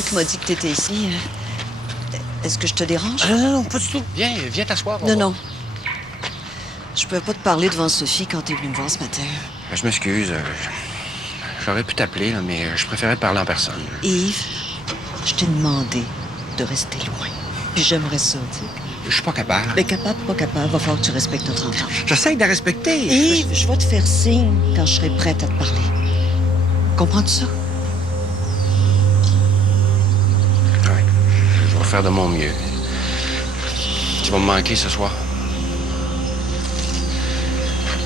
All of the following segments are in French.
Luc m'a dit que t'étais ici. Est-ce que je te dérange? Non, pas du tout. Viens t'asseoir. Non. Je pouvais pas te parler devant Sophie quand t'es venu me voir ce matin. Je m'excuse. J'aurais pu t'appeler, là, mais je préférais te parler en personne. Yves, je t'ai demandé de rester loin. Puis j'aimerais ça, tu sais. Je suis pas capable. Mais capable, pas capable, va falloir que tu respectes notre entente. J'essaie de la respecter. Yves, je vais te faire signe quand je serai prête à te parler. Comprends-tu ça? Oui. Je vais faire de mon mieux. Tu vas me manquer ce soir.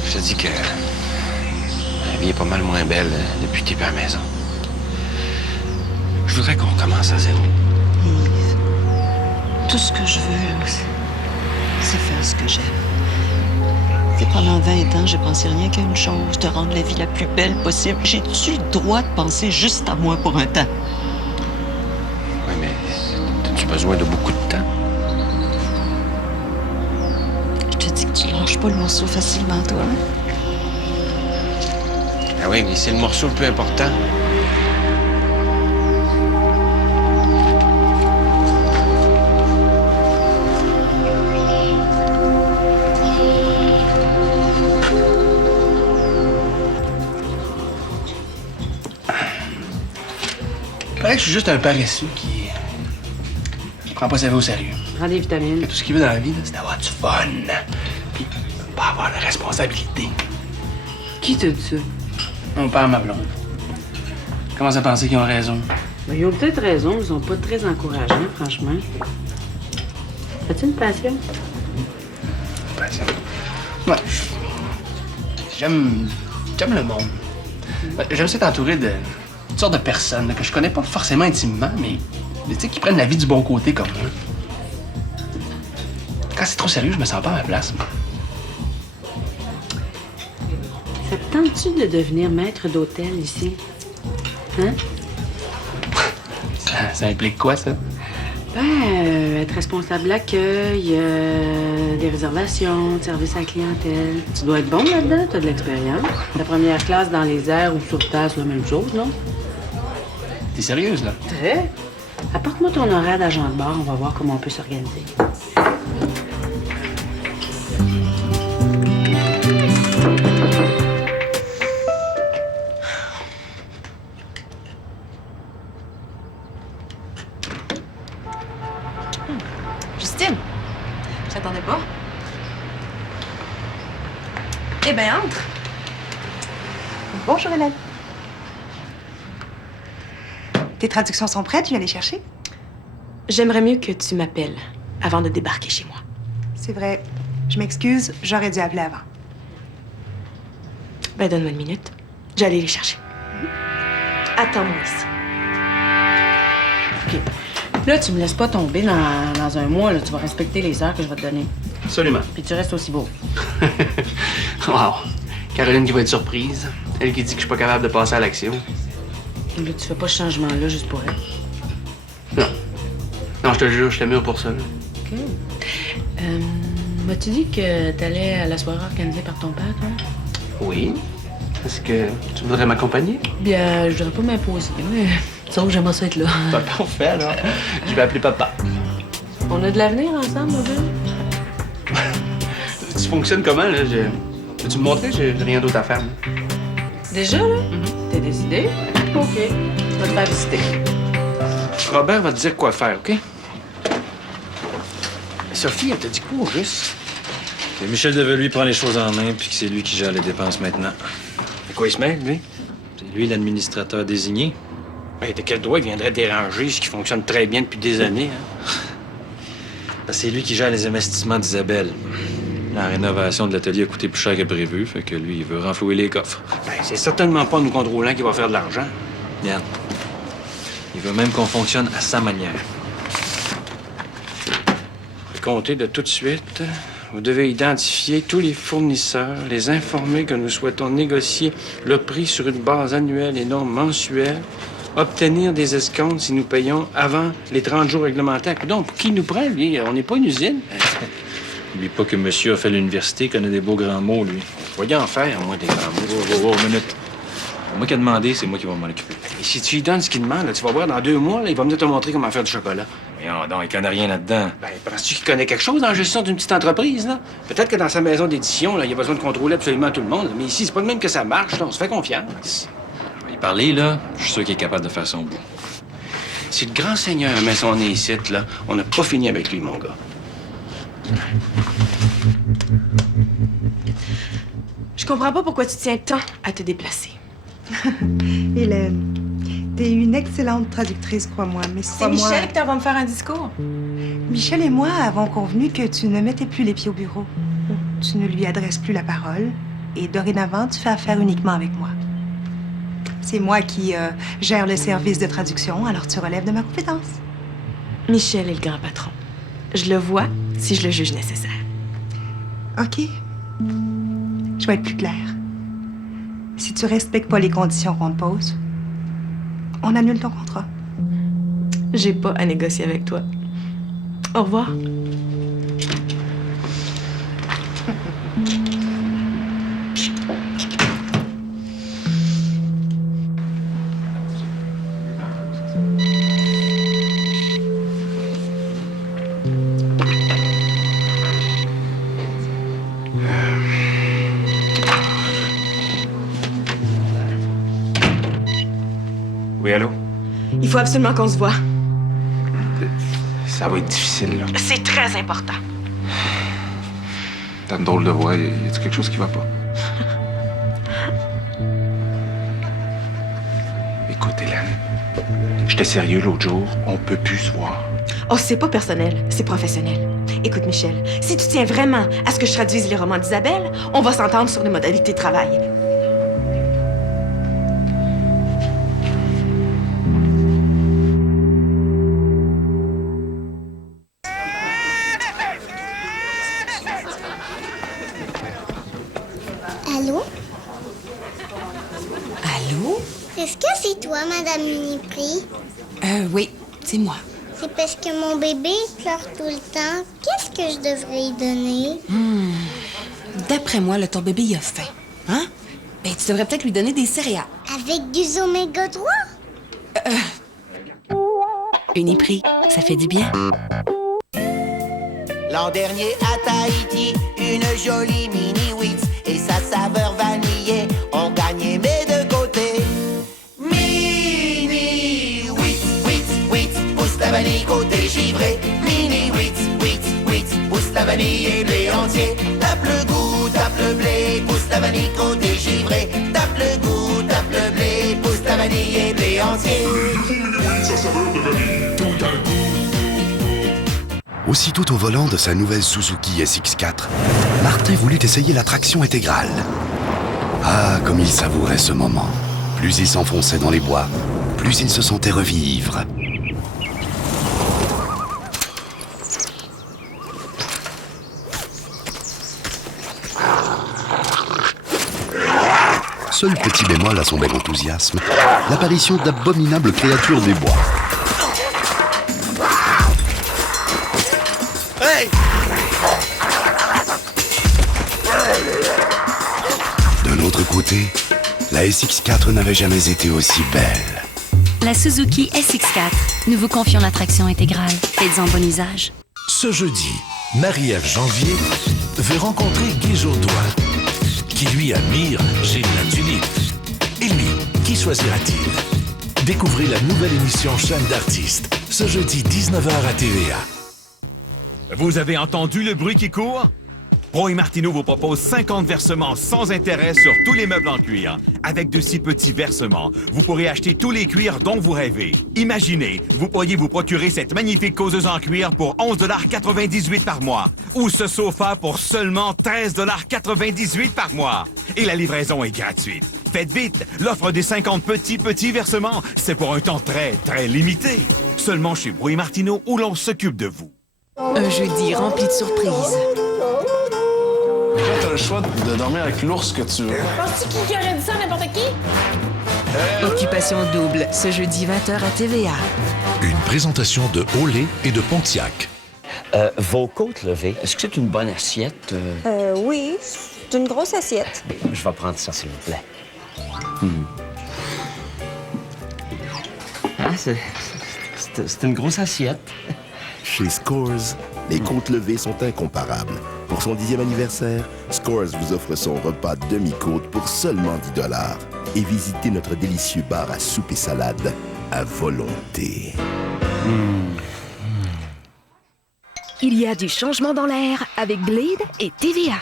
Je te dis que la vie est pas mal moins belle depuis que t'es plus à la maison. Je voudrais qu'on recommence à zéro. Yves, tout ce que je veux, c'est faire ce que j'aime. Et pendant 20 ans, j'ai pensé rien qu'à une chose, de rendre la vie la plus belle possible. J'ai-tu le droit de penser juste à moi pour un temps? Oui, mais as-tu besoin de beaucoup de temps? Je te dis que tu lâches pas le morceau facilement, toi. Hein? Ah oui, mais c'est le morceau le plus important. Il paraît que je suis juste un paresseux qui prend pas sa vie au sérieux. Prends des vitamines. Que tout ce qu'il veut dans la vie, là, c'est d'avoir du fun. Puis pas avoir de responsabilité. Qui t'a dit ça? Mon père, ma blonde. Je commence à penser qu'ils ont raison. Ben, ils ont peut-être raison, ils sont pas très encourageants, franchement. As-tu une passion? Passion. Ouais. J'aime le monde. J'aime s'être entouré de toutes sortes de personnes là, que je connais pas forcément intimement, mais tu sais, qui prennent la vie du bon côté comme moi. Quand c'est trop sérieux, je me sens pas à ma place. Ça te tente-tu de devenir maître d'hôtel ici? Hein? Ça implique quoi, ça? Ben, être responsable de l'accueil, des réservations, de service à la clientèle. Tu dois être bon là-dedans, t'as de l'expérience. La première classe dans les airs ou sur terre, c'est la même chose, non? T'es sérieuse, là? Très. Apporte-moi ton horaire d'agent de bar, on va voir comment on peut s'organiser. Justine, je t'attendais pas. Eh bien, entre. Bonjour Hélène. Tes traductions sont prêtes, tu viens les chercher? J'aimerais mieux que tu m'appelles avant de débarquer chez moi. C'est vrai. Je m'excuse, j'aurais dû appeler avant. Ben, donne-moi une minute. J'allais les chercher. Attends-moi ici. OK. Là, tu me laisses pas tomber dans un mois, là. Tu vas respecter les heures que je vais te donner. Absolument. Puis tu restes aussi beau. Wow. Caroline qui va être surprise. Elle qui dit que je suis pas capable de passer à l'action. Là, tu fais pas ce changement-là juste pour elle. Non. Non, je te jure, je t'aime pour ça. Là. OK. M'as-tu dit que t'allais à la soirée organisée par ton père, toi? Oui. Est-ce que tu voudrais m'accompagner? Bien, je voudrais pas m'imposer, mais sauf que j'aimerais ça être là. Pas parfait, alors. Je vais appeler papa. On a de l'avenir ensemble, mon vieux? Tu fonctionnes comment, là? Peux-tu me montrer? J'ai rien d'autre à faire. Là. Déjà, là? T'es décidé? OK. Je vais te faire visiter. Robert va te dire quoi faire, OK? Sophie, elle t'a dit quoi, juste? Que Michel Develuy prend les choses en main puis que c'est lui qui gère les dépenses maintenant. De quoi il se mêle, lui? C'est lui l'administrateur désigné. Ben, de quel droit il viendrait déranger ce qui fonctionne très bien depuis des années, hein? Ben, c'est lui qui gère les investissements d'Isabelle. La rénovation de l'atelier a coûté plus cher que prévu, fait que lui, il veut renflouer les coffres. Ben, c'est certainement pas nous contrôlant qui va faire de l'argent. Bien. Il veut même qu'on fonctionne à sa manière. Comptez de tout de suite. Vous devez identifier tous les fournisseurs, les informer que nous souhaitons négocier le prix sur une base annuelle et non mensuelle, obtenir des escomptes si nous payons avant les 30 jours réglementaires. Donc, pour qui nous prend, lui? On n'est pas une usine. N'oublie pas que monsieur a fait l'université, connaît des beaux grands mots, lui. Voyons en faire, moi, des grands mots. Minute. C'est moi qui a demandé, c'est moi qui vais m'en occuper. Et si tu lui donnes ce qu'il demande, là, tu vas voir, dans 2 mois, là, il va venir te montrer comment faire du chocolat. Voyons donc, il connaît rien là-dedans. Ben, penses-tu qu'il connaît quelque chose dans la gestion d'une petite entreprise, là? Peut-être que dans sa maison d'édition, là, il a besoin de contrôler absolument tout le monde. Mais ici, c'est pas de même que ça marche, là. On se fait confiance. Je vais y parler, là. Je suis sûr qu'il est capable de faire son bout. Si le grand seigneur met son nez ici, là, on n'a pas fini avec lui, mon gars. Je comprends pas pourquoi tu tiens tant à te déplacer. Hélène, t'es une excellente traductrice, crois-moi. Mais C'est crois-moi, Michel qui t'en va me faire un discours. Michel et moi avons convenu que tu ne mettais plus les pieds au bureau. Tu ne lui adresses plus la parole. Et dorénavant, tu fais affaire uniquement avec moi. C'est moi qui gère le service de traduction, alors tu relèves de ma compétence. Michel est le grand patron. Je le vois si je le juge nécessaire. OK. Je vais être plus claire. Si tu respectes pas les conditions qu'on te pose, on annule ton contrat. J'ai pas à négocier avec toi. Au revoir. Oui, allô? Il faut absolument qu'on se voit. Ça va être difficile, là. C'est très important. T'as une drôle de voix. Y a-tu quelque chose qui va pas? Écoute, Hélène, j'étais sérieux l'autre jour. On peut plus se voir. Oh, c'est pas personnel, c'est professionnel. Écoute, Michel, si tu tiens vraiment à ce que je traduise les romans d'Isabelle, on va s'entendre sur les modalités de travail. Allô? Allô? Est-ce que c'est toi, Madame Miniprix? Oui, c'est moi. C'est parce que mon bébé pleure tout le temps. Qu'est-ce que je devrais lui donner? D'après moi, ton bébé, il a faim. Hein? Ben, tu devrais peut-être lui donner des céréales. Avec du oméga 3? Uniprix, ça fait du bien. L'an dernier à Tahiti, une jolie mini Wheats et sa saveur vanillée ont gagné mes deux côtés. Mini Wheats, Wheats, Wheats, pousse la vanille côté givré. Mini Wheats, Wheats, Wheats, pousse la vanille et blé entier. Tape le goût, tape le blé, pousse la vanille côté givré. Tape le goût, tape le blé, pousse la vanille et blé entier. Sa saveur de vanille, tout un goût. Aussitôt au volant de sa nouvelle Suzuki SX4, Martin voulut essayer la traction intégrale. Ah, comme il savourait ce moment. Plus il s'enfonçait dans les bois, plus il se sentait revivre. Seul petit bémol à son bel enthousiasme, l'apparition d'abominables créatures des bois. Hey! De l'autre côté, la SX4 n'avait jamais été aussi belle. La Suzuki SX4. Nous vous confions la traction intégrale. Faites-en bon usage. Ce jeudi, Marie-Ève Janvier veut rencontrer Guy Jourdois, qui lui admire Gilles Latulippe. Et lui, qui choisira-t-il? Découvrez la nouvelle émission Chaîne d'artistes, ce jeudi 19h à TVA. Vous avez entendu le bruit qui court? Pro et Martineau vous propose 50 versements sans intérêt sur tous les meubles en cuir. Avec de si petits versements, vous pourrez acheter tous les cuirs dont vous rêvez. Imaginez, vous pourriez vous procurer cette magnifique causeuse en cuir pour 11,98$ par mois. Ou ce sofa pour seulement 13,98$ par mois. Et la livraison est gratuite. Faites vite, l'offre des 50 petits versements, c'est pour un temps très, très limité. Seulement chez Pro et Martineau où l'on s'occupe de vous. Un jeudi rempli de surprises. T'as le choix de dormir avec l'ours que tu veux. Penses-tu qui aurait dit ça à n'importe qui? Occupation double, ce jeudi 20h à TVA. Une présentation de Olé et de Pontiac. Vos côtes levées, est-ce que c'est une bonne assiette? Oui, c'est une grosse assiette. Je vais prendre ça, s'il vous plaît. C'est une grosse assiette. Chez Scores, les côtes levées sont incomparables. Pour son 10e anniversaire, Scores vous offre son repas demi-côte pour seulement 10 $. Et visitez notre délicieux bar à soupe et salade à volonté. Il y a du changement dans l'air avec Glade et TVA.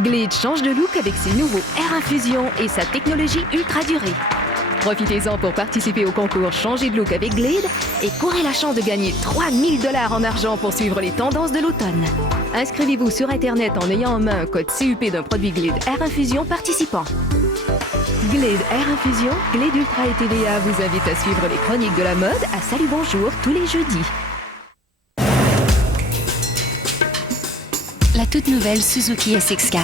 Glade change de look avec ses nouveaux Air Infusion et sa technologie ultra durée. Profitez-en pour participer au concours Changer de look avec Glade et courez la chance de gagner 3000 $ en argent pour suivre les tendances de l'automne. Inscrivez-vous sur Internet en ayant en main un code CUP d'un produit Glade Air Infusion participant. Glade Air Infusion, Glade Ultra et TVA vous invitent à suivre les chroniques de la mode à Salut Bonjour tous les jeudis. La toute nouvelle Suzuki SX4.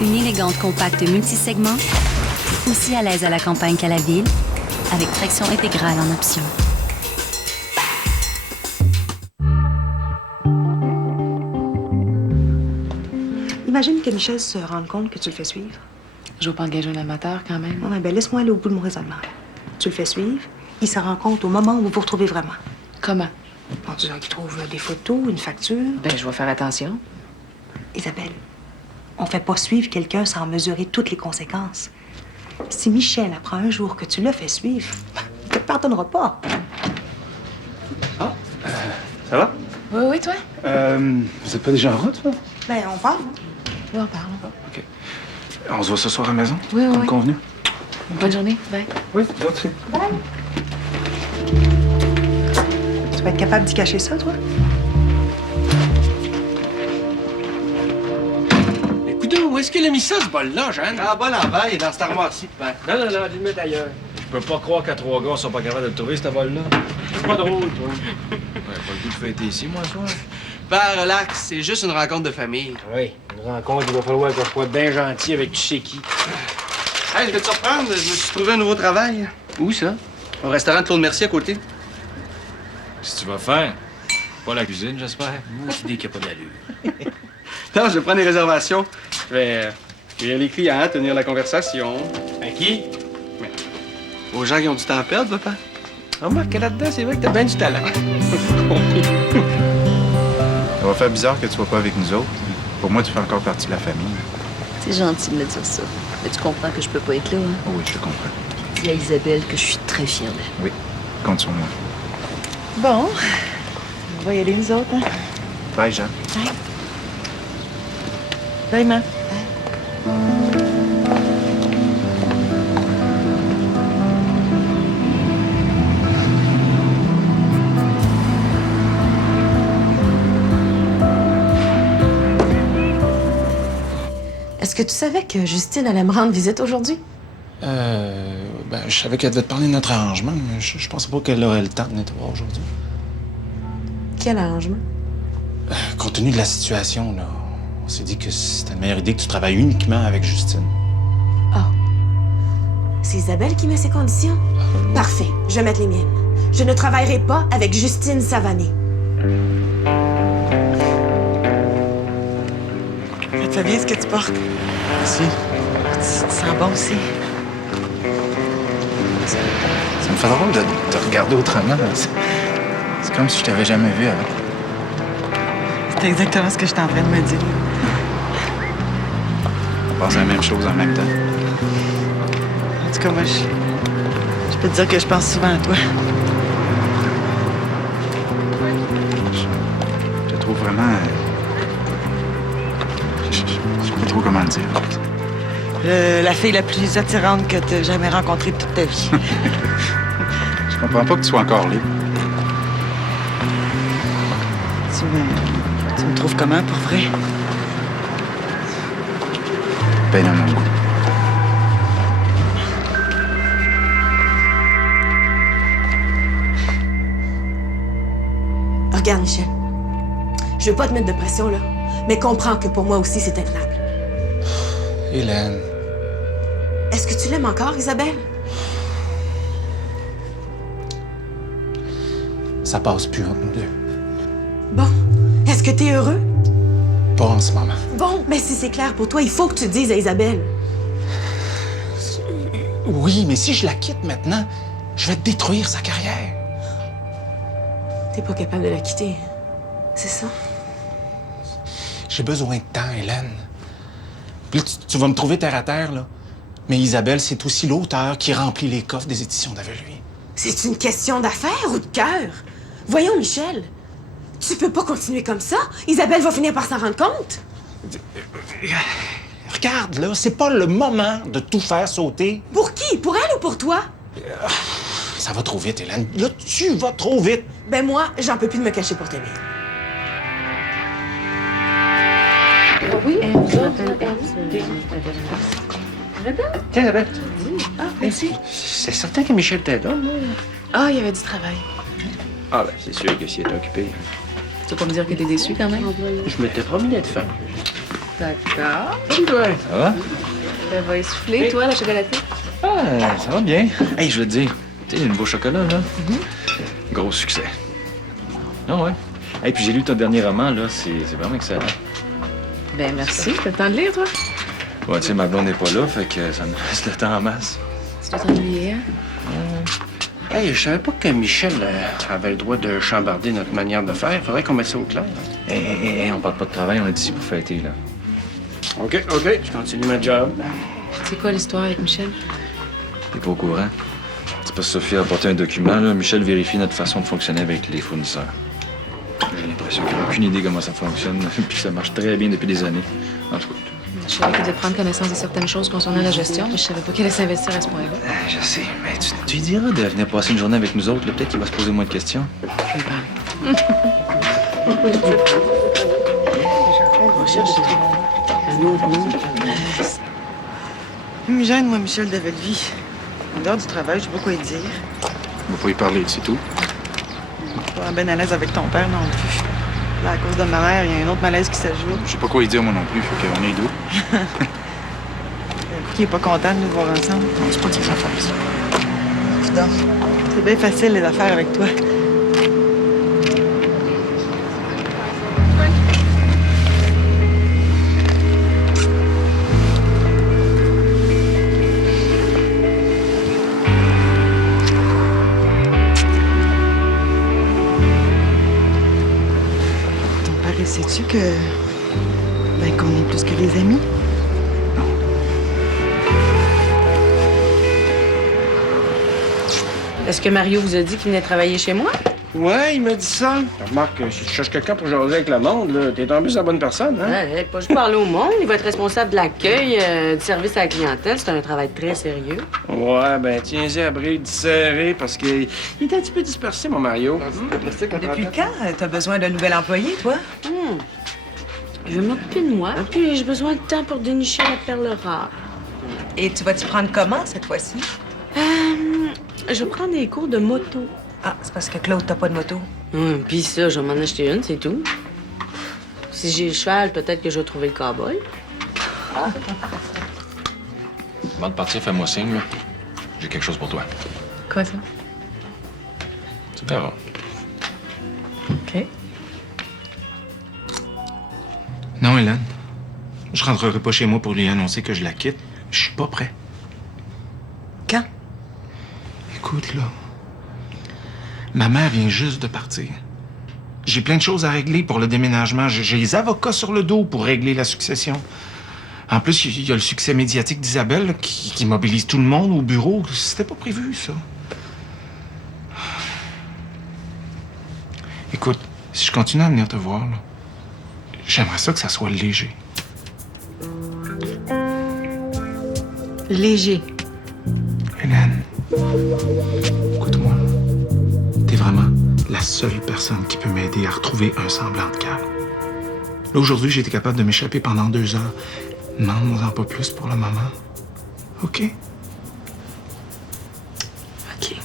Une élégante compacte multisegment, aussi à l'aise à la campagne qu'à la ville, avec traction intégrale en option. Imagine que Michel se rende compte que tu le fais suivre. Je vais pas engager un amateur quand même. Ouais, ben laisse-moi aller au bout de mon raisonnement. Tu le fais suivre, il se rend compte au moment où vous vous retrouvez vraiment. Comment? Bon, tu dirais qu'il trouve des photos, une facture. Ben, je vais faire attention. Isabelle, on fait pas suivre quelqu'un sans mesurer toutes les conséquences. Si Michel apprend un jour que tu l'as fait suivre, il te pardonnera pas. Ça va? Oui, toi? Vous êtes pas déjà en route, là? Ben, on parle. Oui, on parle. OK. On se voit ce soir à la maison? Oui, comme convenu? Bonne journée. Bye. Oui, d'autres aussi. Bye. Tu vas être capable d'y cacher ça, toi? Écoute, où est-ce qu'elle a mis ça, ce bol-là, Jeanne? Ah, bol en bas, il est dans cette armoire-ci. Non, tu le mets ailleurs. Je peux pas croire qu'à 3 gars, on sont pas capables de le trouver, ce bol-là. C'est pas drôle, toi. Ouais, pas le goût de fêter ici, moi, ce soir. Ben, relax, c'est juste une rencontre de famille. Oui, une rencontre, il va falloir que je sois bien gentil avec tu sais qui. Hey, je vais te surprendre, je me suis trouvé un nouveau travail. Où ça? Au restaurant de Claude Mercier à côté. Qu'est-ce que tu vas faire? Pas la cuisine, j'espère. Moi, c'est idée qu'il n'y a pas d'allure. Non, je vais prendre les réservations. Je vais accueillir les clients, tenir la conversation. À qui? Aux gens qui ont du temps à perdre, papa. Remarque que là-dedans, c'est vrai que t'as bien du talent. Ça va faire bizarre que tu sois pas avec nous autres. Pour moi, tu fais encore partie de la famille. C'est gentil de me dire ça. Mais tu comprends que je peux pas être là, hein? Oh oui, je te comprends. Dis à Isabelle que je suis très fière d'elle. Oui, compte sur moi. Bon, on va y aller, nous autres, hein? Bye, Jean. Bye. Bye, ma. Est-ce que tu savais que Justine allait me rendre visite aujourd'hui? Ben, je savais qu'elle devait te parler de notre arrangement, mais je pensais pas qu'elle aurait le temps de venir te voir aujourd'hui. Quel arrangement? Compte tenu de la situation, là, on s'est dit que c'était une meilleure idée que tu travailles uniquement avec Justine. C'est Isabelle qui met ses conditions? Parfait, je vais mettre les miennes. Je ne travaillerai pas avec Justine Savané. Ça te fait bien ce que tu portes. Merci. Tu te sens bon aussi. Ça me fait drôle de te regarder autrement. C'est comme si je t'avais jamais vu avant. C'est exactement ce que je suis en train de me dire. On pense à la même chose en même temps. En tout cas, moi, je peux te dire que je pense souvent à toi. Je te trouve vraiment... Je sais pas trop comment le dire. La fille la plus attirante que tu as jamais rencontrée de toute ta vie. Je comprends pas que tu sois encore libre. Tu me trouves comment, pour vrai? Ben à mon goût. Regarde, Michel. Je veux pas te mettre de pression, là. Mais comprends que pour moi aussi, c'est intenable. Hélène. Est-ce que tu l'aimes encore, Isabelle? Ça passe plus entre nous deux. Bon. Est-ce que t'es heureux? Pas en ce moment. Bon, mais si c'est clair pour toi, il faut que tu dises à Isabelle. Oui, mais si je la quitte maintenant, Je vais détruire sa carrière. T'es pas capable de la quitter. C'est ça? J'ai besoin de temps, Hélène. Puis là, tu vas me trouver terre à terre, là. Mais Isabelle, c'est aussi l'auteur qui remplit les coffres des éditions d'Aveluy. C'est une question d'affaires ou de cœur? Voyons, Michel. Tu peux pas continuer comme ça. Isabelle va finir par s'en rendre compte. Regarde, là, c'est pas le moment de tout faire sauter. Pour qui? Pour elle ou pour toi? Ça va trop vite, Hélène. Là, tu vas trop vite. Ben moi, j'en peux plus de me cacher pour t'aimer. Oui, Tiens, Isabelle. Ah, merci. C'est certain que Michel t'aide, Ah, il y avait du travail. Ah, ben, c'est sûr que s'il est occupé. Tu vas pas me dire que t'es déçu quand même? Je m'étais promis d'être fin. D'accord. Ouais. Ça va? Elle va essouffler, toi, la chocolatée? Ah, ça va bien. Hey, je veux te dire, tu sais, le nouveau chocolat, là, gros succès. Ah ouais. Hey, puis j'ai lu ton dernier roman, là, c'est vraiment excellent. Ben merci. T'as le temps de lire, toi? Ouais, tu sais, ma blonde n'est pas là, fait que ça me reste le temps en masse. Tu dois t'ennuyer, hein? Hey, je savais pas que Michel avait le droit de chambarder notre manière de faire. Faudrait qu'on mette ça au clair. Hey, on parle pas de travail, on est ici pour fêter, là. OK, je continue ma job. C'est quoi l'histoire avec Michel? T'es pas au courant? C'est parce que Sophie a apporté un document, là. Michel vérifie notre façon de fonctionner avec les fournisseurs. J'ai l'impression qu'il n'a aucune idée comment ça fonctionne, puis que ça marche très bien depuis des années. En tout cas. Je savais qu'il devait prendre connaissance de certaines choses concernant la gestion, mais je savais pas qu'elle allait s'investir à ce point-là. Je sais, mais tu lui diras de venir passer une journée avec nous autres, là. Peut-être qu'il va se poser moins de questions. Je vais parler. On cherche un autre nom. Il me gêne, moi, Michel Davelvie. En dehors du travail, je sais pas quoi y dire. On va pas y parler, c'est tout. Pas bien à l'aise avec ton père non plus. Là, à cause de ma mère, il y a un autre malaise qui s'ajoute. Je sais pas quoi y dire, moi non plus, fait qu'on est deux. Qui est pas content de nous voir ensemble. Non, c'est pas de ses affaires, ça. Putain, c'est bien facile, les affaires avec toi. Sais-tu que... Ben, qu'on est plus que des amis? Est-ce que Mario vous a dit qu'il venait travailler chez moi? Ouais, il m'a dit ça. Remarque, si tu cherches quelqu'un pour jaser avec le monde, là, t'es tombé sur la bonne personne, hein? Ouais, pas juste parler au monde. Il va être responsable de l'accueil, du service à la clientèle. C'est un travail très sérieux. Ouais, ben tiens-y à bride serré parce qu'il est un petit peu dispersé, mon Mario. Depuis quand t'as besoin d'un nouvel employé, toi? Je vais m'occuper de moi, puis j'ai besoin de temps pour dénicher la perle rare. Et tu vas t'y prendre comment, cette fois-ci? Je prends des cours de moto. Ah, c'est parce que Claude, t'as pas de moto. Puis ça, je vais m'en acheter une, c'est tout. Si j'ai le cheval, peut-être que je vais trouver le cow-boy. Avant de partir, fais-moi signe, là. J'ai quelque chose pour toi. Quoi, ça? Tu verras. OK. Non, Hélène. Je rentrerai pas chez moi pour lui annoncer que je la quitte. Je suis pas prêt. Quand? Écoute, là. Ma mère vient juste de partir. J'ai plein de choses à régler pour le déménagement. J'ai les avocats sur le dos pour régler la succession. En plus, il y a le succès médiatique d'Isabelle là, qui mobilise tout le monde au bureau. C'était pas prévu, ça. Écoute, si je continue à venir te voir, là, j'aimerais ça que ça soit léger. Léger. Hélène, écoute-moi. T'es vraiment la seule personne qui peut m'aider à retrouver un semblant de calme. Là, aujourd'hui, j'ai été capable de m'échapper pendant 2 heures. Demande-moi-en pas plus pour le moment. OK? OK.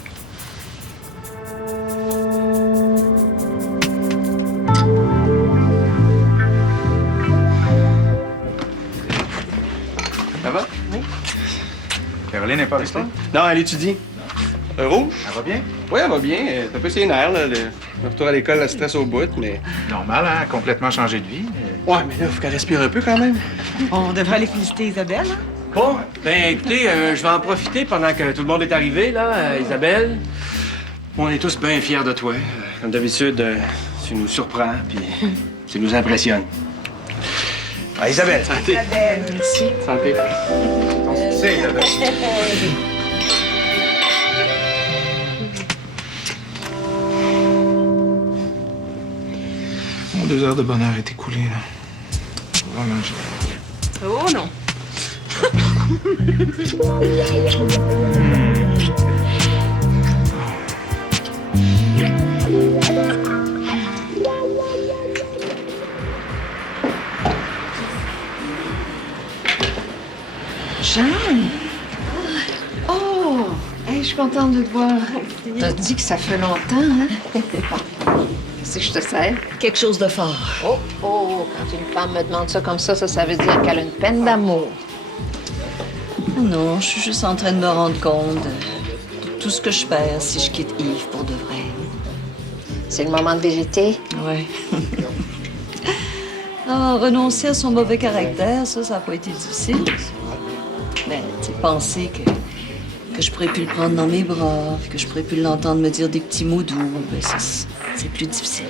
Ça va? Oui. Caroline n'est pas restée? Non, elle étudie. Rouge? Elle va bien? Oui, elle va bien. T'as un peu ses nerfs, là. Le retour à l'école, le stress au bout, mais... Normal, hein? Complètement changé de vie. Ouais, mais là, faut qu'elle respire un peu quand même. On devrait aller féliciter Isabelle, hein? Bon, ben écoutez, je vais en profiter pendant que tout le monde est arrivé, là, Isabelle. On est tous bien fiers de toi. Comme d'habitude, tu nous surprends, puis tu nous impressionnes. Ah, Isabelle. Santé. Isabelle. Merci. Santé. Ton succès, Isabelle. Mon 2 heures de bonheur est écoulée, là. Vraiment, Oh non. Jeanne! Oh! Hey, je suis contente de te voir. T'as dit que ça fait longtemps, hein? Qu'est-ce que je te sers? Quelque chose de fort. Oh, oh! Quand une femme me demande ça comme ça veut dire qu'elle a une peine d'amour. Non, je suis juste en train de me rendre compte de tout ce que je perds si je quitte Yves pour de vrai. C'est le moment de vérité? Ouais. Ah, renoncer à son mauvais caractère, ça n'a pas été difficile. Mais, tu sais, penser que je pourrais plus le prendre dans mes bras, que je pourrais plus l'entendre me dire des petits mots doux, ben c'est plus difficile.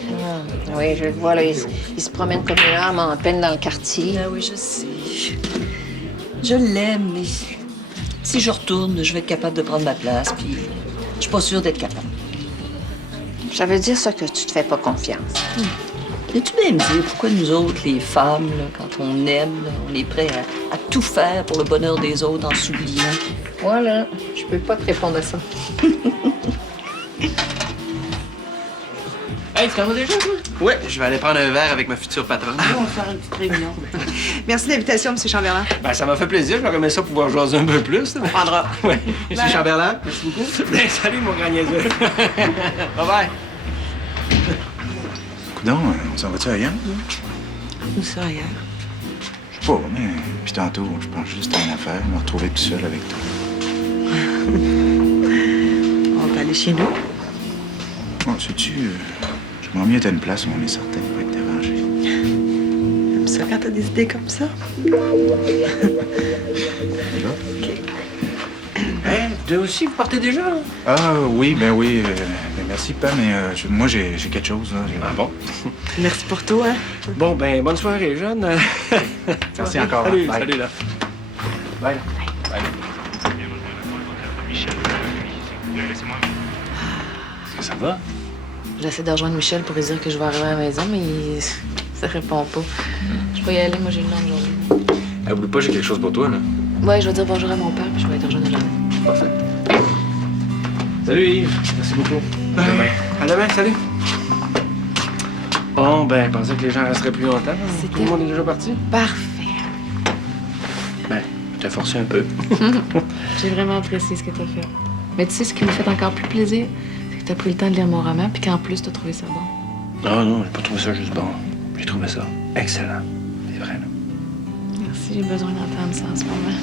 Oui, je le vois, là. Il se promène comme une âme en peine dans le quartier. Ah oui, je sais. Je l'aime, mais si je retourne, je vais être capable de prendre ma place, puis je suis pas sûre d'être capable. Ça veut dire ça que tu te fais pas confiance. Et tu bien me dire pourquoi nous autres, les femmes, là, quand on aime, là, on est prêts à tout faire pour le bonheur des autres en s'oubliant? Voilà, je peux pas te répondre à ça. Hey, tu t'en vas déjà, toi? Ouais, je vais aller prendre un verre avec ma future patronne. On va faire une petite réunion. Merci de l'invitation, M. Chamberlain. Ben, ça m'a fait plaisir. J'aurais aimé ça pouvoir jaser un peu plus. On prendra. Ouais. Monsieur Chamberlain, merci beaucoup. Ben, salut, mon grand niaiseux. Bye-bye. Coudon, on s'en va-tu ailleurs? Où ça, ailleurs? Je sais pas, mais puis tantôt, je pense juste à une affaire, me retrouver tout seul avec toi. On va aller chez nous. Bon, sais-tu, j'aimerais mieux être à une place où on est certain de pas être dérangé. J'aime ça quand t'as des idées comme ça. Hey, toi aussi, vous partez déjà, là? Ah oui, ben oui. Ben merci, Pam, mais moi, j'ai quelque chose, là. Ah bon? Merci pour toi. Hein? Bon, ben, bonne soirée, jeune. Merci encore. Salut, Bye. salut, là. Bye. Bye. Est-ce que ça va? J'essaie de rejoindre Michel pour lui dire que je vais arriver à la maison, mais ça répond pas. Je peux y aller, moi j'ai une longue journée. Oublie pas, j'ai quelque chose pour toi, là. Ouais, je vais dire bonjour à mon père, puis je vais te rejoindre à la journée. Parfait. Salut, Yves. Merci beaucoup. À demain. À demain, salut. Bon, ben, je pensais que les gens resteraient plus longtemps. Tout le monde est déjà parti? Parfait. Ben, je t'ai forcé un peu. J'ai vraiment apprécié ce que t'as fait. Mais tu sais, ce qui me fait encore plus plaisir, c'est que t'as pris le temps de lire mon roman, puis qu'en plus, t'as trouvé ça bon. Non, non, j'ai pas trouvé ça juste bon. J'ai trouvé ça excellent. C'est vrai, là. Merci, j'ai besoin d'entendre ça en ce moment.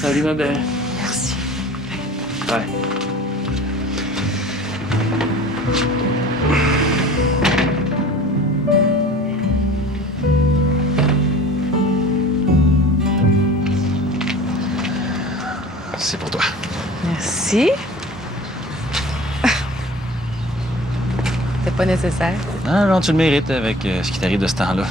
Salut, ma belle. Merci. Bye. C'est pour toi. Merci. C'était pas nécessaire. Non, non, tu le mérites avec ce qui t'arrive de ce temps-là.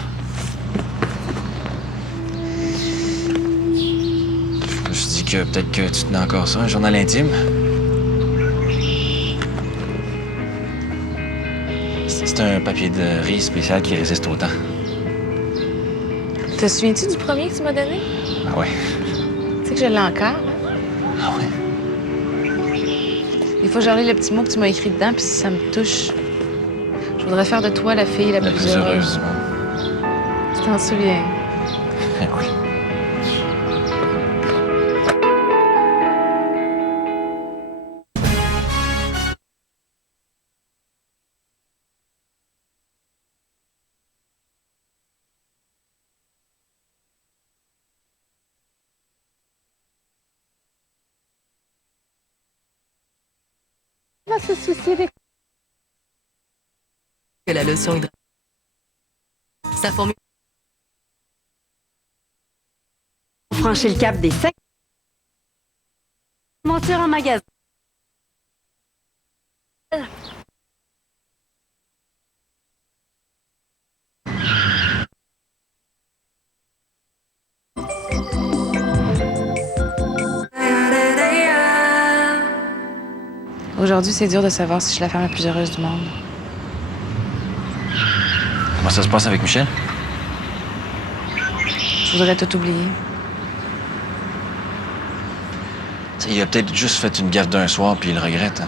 Je me suis dit que peut-être que tu tenais encore ça, un journal intime. C'est un papier de riz spécial qui résiste au temps. Te souviens-tu du premier que tu m'as donné? Ah ouais. Tu sais que je l'ai encore, hein? Ah ouais. Des fois, je relis le petit mot que tu m'as écrit dedans, puis ça me touche. Je voudrais faire de toi la fille la plus heureuse du monde. Tu t'en souviens? Oui. Va se soucier des... Que la lotion hydratante. Sa formule franchi le cap des 5... Mentir en magasin. Aujourd'hui, c'est dur de savoir si je suis la femme la plus heureuse du monde. Comment ça se passe avec Michel? Je voudrais tout oublier. T'sais, il a peut-être juste fait une gaffe d'un soir puis il le regrette. Hein?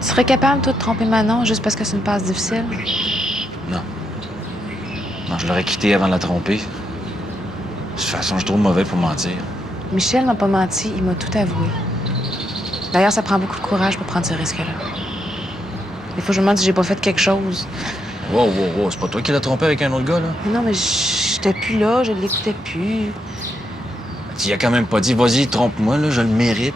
Tu serais capable, toi, de tromper Manon juste parce que c'est une passe difficile? Non. Non, je l'aurais quitté avant de la tromper. De toute façon, je suis trop mauvais pour mentir. Michel m'a pas menti, il m'a tout avoué. D'ailleurs, ça prend beaucoup de courage pour prendre ce risque-là. Des fois, je me demande si j'ai pas fait quelque chose. Wow, c'est pas toi qui l'as trompé avec un autre gars, là? Mais non, mais j'étais plus là, je l'écoutais plus. Tu y as quand même pas dit, vas-y, trompe-moi, là, je le mérite.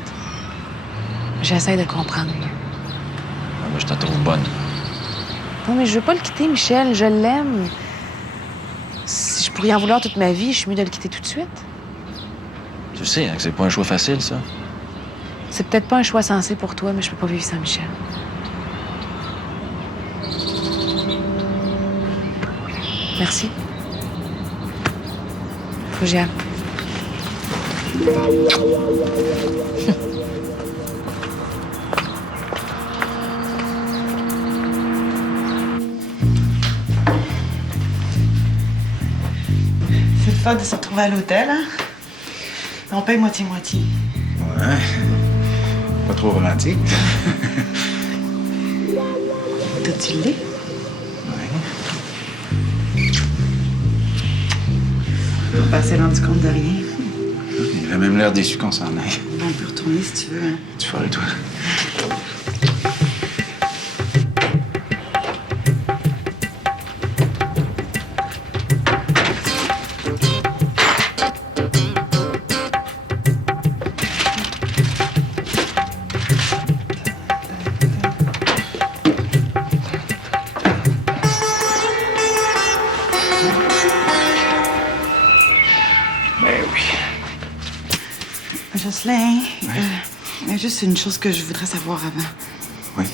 J'essaie de comprendre. Ah, ben, je t'en trouve bonne. Non, mais je veux pas le quitter, Michel, je l'aime. Si je pourrais en vouloir toute ma vie, je suis mieux de le quitter tout de suite. Tu sais, hein, que c'est pas un choix facile, ça. C'est peut-être pas un choix sensé pour toi, mais je peux pas vivre sans Michel. Merci. Faut que j'y aille. C'est le fun de se retrouver à l'hôtel, hein? On paye moitié-moitié. Ouais. Pas trop romantique. T'as-tu le lait? On n'a pas assez rendu compte de rien. Il avait même l'air déçu qu'on s'en aille. Bon, on peut retourner si tu veux. Hein. Tu ferais, toi. Jocelyn, il y a juste une chose que je voudrais savoir avant. Oui.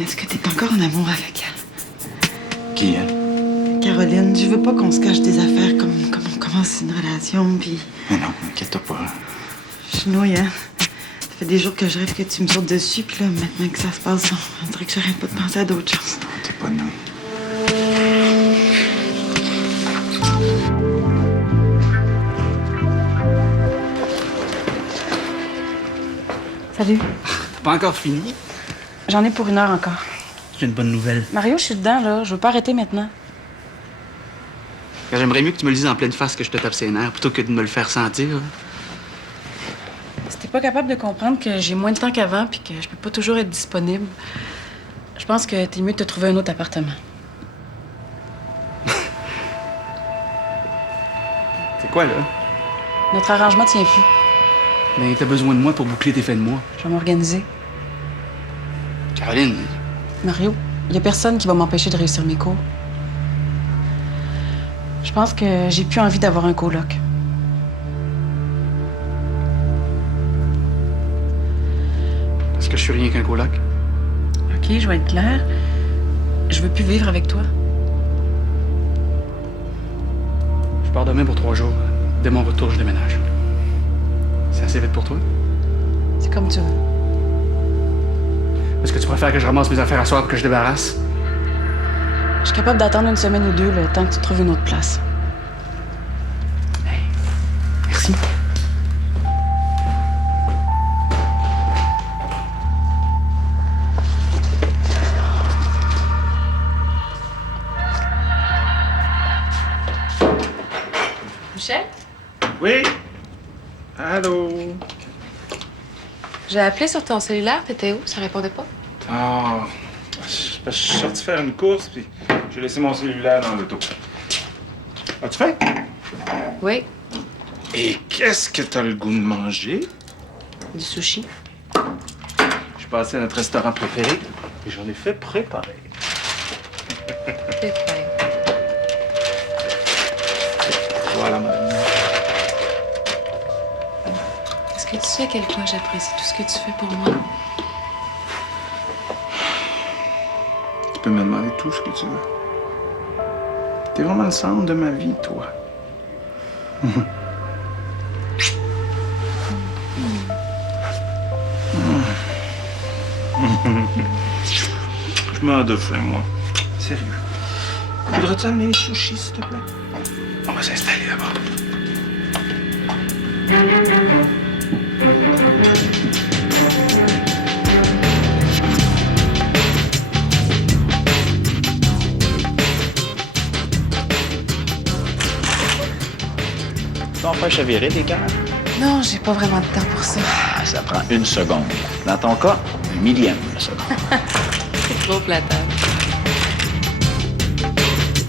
Est-ce que t'es encore en amour avec elle? Qui, elle? Caroline, je veux pas qu'on se cache des affaires comme on commence une relation, puis... Mais non, inquiète-toi pas. Je nouille, hein? Ça fait des jours que je rêve que tu me sautes dessus, puis là, maintenant que ça se passe, on dirait que j'arrête pas de penser à d'autres choses. T'es pas nouille. Salut. T'as pas encore fini? J'en ai pour 1 heure encore. J'ai une bonne nouvelle. Mario, je suis dedans, là. Je veux pas arrêter maintenant. J'aimerais mieux que tu me le dises en pleine face que je te tape ses nerfs plutôt que de me le faire sentir. Si t'es pas capable de comprendre que j'ai moins de temps qu'avant puis que je peux pas toujours être disponible, je pense que t'es mieux de te trouver un autre appartement. C'est quoi, là? Notre arrangement tient plus. Ben, t'as besoin de moi pour boucler tes fins de mois. Je vais m'organiser. Caroline, Mario, il y a personne qui va m'empêcher de réussir mes cours. Je pense que j'ai plus envie d'avoir un coloc. parce que je suis rien qu'un coloc. OK, je vais être claire. Je veux plus vivre avec toi. Je pars demain pour 3 jours. Dès mon retour, je déménage. C'est assez vite pour toi? C'est comme tu veux. Est-ce que tu préfères que je ramasse mes affaires à soir pour que je débarrasse? Je suis capable d'attendre 1 semaine ou 2 le temps que tu trouves une autre place. Hey, merci. Michel? Oui? Allô? J'ai appelé sur ton cellulaire, t'étais où? Ça répondait pas? Ah, je suis sorti faire une course, puis j'ai laissé mon cellulaire dans l'auto. As-tu faim? Oui. Et qu'est-ce que t'as le goût de manger? Du sushi. Je suis passé à notre restaurant préféré et j'en ai fait préparer. C'est vrai. Voilà, madame. sais à quel point j'apprécie tout ce que tu fais pour moi. Tu peux me demander tout ce que tu veux. T'es vraiment le centre de ma vie, toi. Je meurs de faim, moi. Sérieux. Voudrais-tu amener les sushis, s'il te plaît? On va s'installer là-bas. On peut chavirer des cœurs? Non, j'ai pas vraiment de temps pour ça. Ah, ça prend 1 seconde. Dans ton cas, 1 millième de seconde. C'est trop flatteur.